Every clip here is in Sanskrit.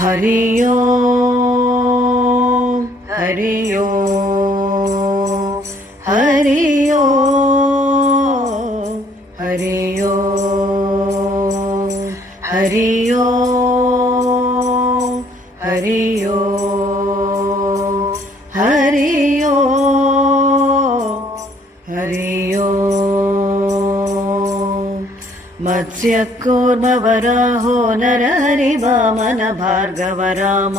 हरि ओम हरि ओम हरि ओम हरि ओम हरि ओम हरि ओम हरि ओम हरि ओम मत्स्यकूर्मवराहो नरहरि वामन भार्गव राम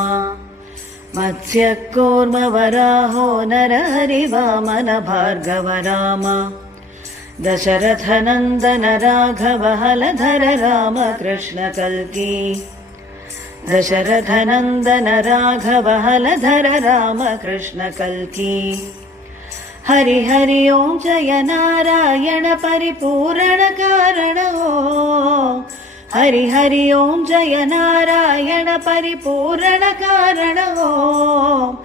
मत्स्यकूर्मवराहो नरहरि वामन भार्गव राम दशरथनन्दन राघव हलधर राम कृष्ण कल्की दशरथनन्दन राघव हलधर राम कृष्ण कल्की हरि हरि ओम जय नारायण परिपूर्ण कारण ओम हरि हरि ओम जय नारायण परिपूर्ण कारण ओम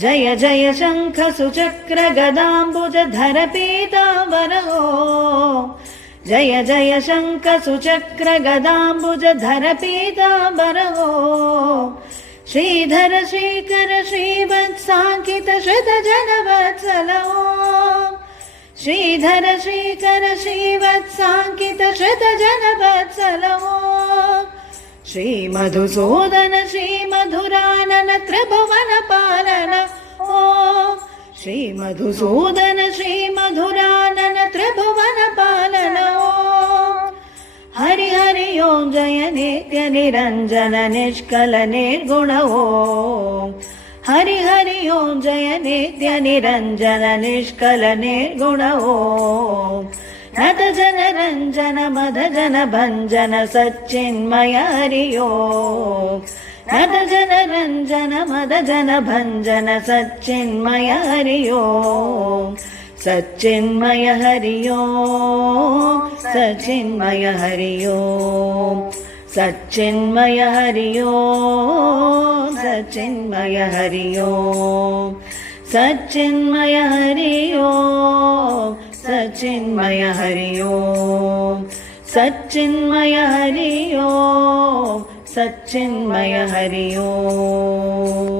जय जय शंख सुचक्र गदाम्बुज धर पीतांबर ओम जय जय शंख सुचक्र गदाम्बुज धर पीतांबर ओम श्रीधर श्रीकर श्रीवत्साङ्कित श्रुत जनवत्सल ओम श्रीधर श्रीकर श्रीवत्साङ्कित श्रुत जनवत्सल ओम श्रीमधुसूदन श्रीमधुरानन त्रिभुवन पालन ओम श्रीमधुसूदन श्रीमधुरानन त्रिभुवन पालन ओम हरि हरि ओम जय नित्य निरंजन निष्कल निर्गुण ओम हरि हरि ओम जय नित्य निरंजन निष्कल निर्गुण ओम नत जन रंजन मद जन भंजन सच्चिन्मय हरि ओम नत जन रंजन मद जन भंजन सच्चिन्मय हरि ओम सच्चिन्मय हरि ओम सच्चिन्मय हरि ओम सच्चिन्मय हरि ओम सच्चिन्मय हरि ओम सच्चिन्मय हरि ओम सच्चिन्मय हरि ओम सच्चिन्मय हरि ओम सच्चिन्मय हरि ओम।